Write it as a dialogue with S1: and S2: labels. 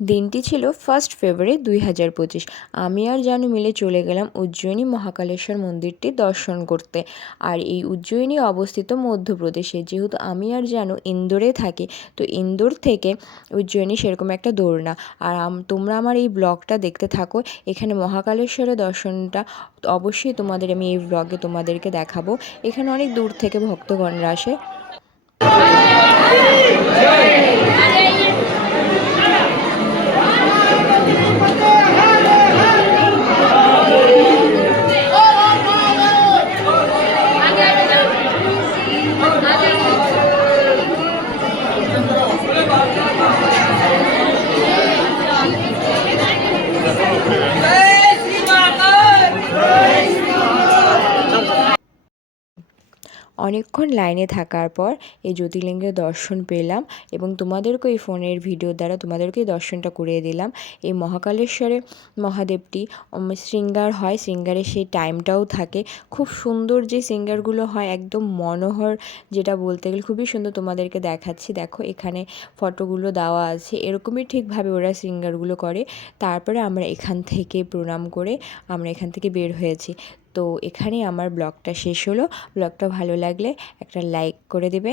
S1: দিনটি ছিল first February দুই হাজার পঁচিশ। আমি আর জানু মিলে চলে গেলাম উজ্জয়িনী মহাকালেশ্বর মন্দিরটি দর্শন করতে। আর এই উজ্জয়িনী অবস্থিত মধ্যপ্রদেশে। যেহেতু আমি আর জানু ইন্দোরে থাকি, তো ইন্দোর থেকে উজ্জয়িনী সেরকম একটা দূর না। আর তোমরা আমার এই ব্লগটা দেখতে থাকো। এখানে মহাকালেশ্বরের দর্শনটা অবশ্যই তোমাদের আমি এই ব্লগে তোমাদেরকে দেখাবো। এখানে অনেক দূর থেকে ভক্তগণরা আসে। অনেকক্ষণ লাইনে থাকার পর এই জ্যোতির্লিঙ্গের দর্শন পেলাম এবং তোমাদেরকে এই ফোনের ভিডিও দ্বারা তোমাদেরকে এই দর্শনটা করিয়ে দিলাম। এই মহাকালেশ্বরে মহাদেবটি শৃঙ্গার হয়, শৃঙ্গারে সেই টাইমটাও থাকে। খুব সুন্দর যে সিঙ্গারগুলো হয়, একদম মনোহর যেটা বলতে গেলে খুবই সুন্দর তোমাদেরকে দেখাচ্ছি। দেখো, এখানে ফটোগুলো দেওয়া আছে। এরকমই ঠিকভাবে ওরা সিঙ্গারগুলো করে। তারপরে আমরা এখান থেকে প্রণাম করে আমরা এখান থেকে বের হয়েছি। তো এখানেই আমার ব্লগটা শেষ হলো। ব্লগটা ভালো লাগলে একটা লাইক করে দেবে।